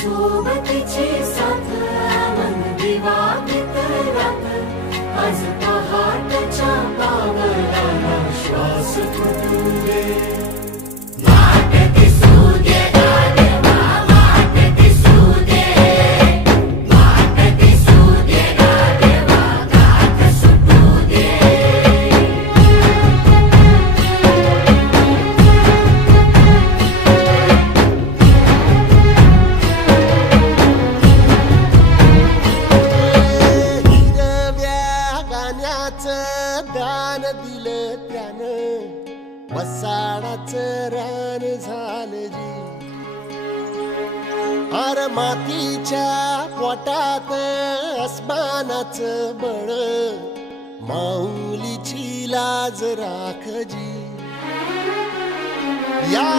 सोबतीची साथ मन दिवाळीत रात आज पहाटच्या पावलाला श्वास फुटू दे वाट दिसू दे गाढवा वाट दिसू दे वाट दिसू दे गाढवा गाठ सुटू दे दान दिलं त्यानं वसाडाचं रान झालं जी अर मातीच्या पोटात अस्मानाचं बळ माऊलीची लाज राख जी या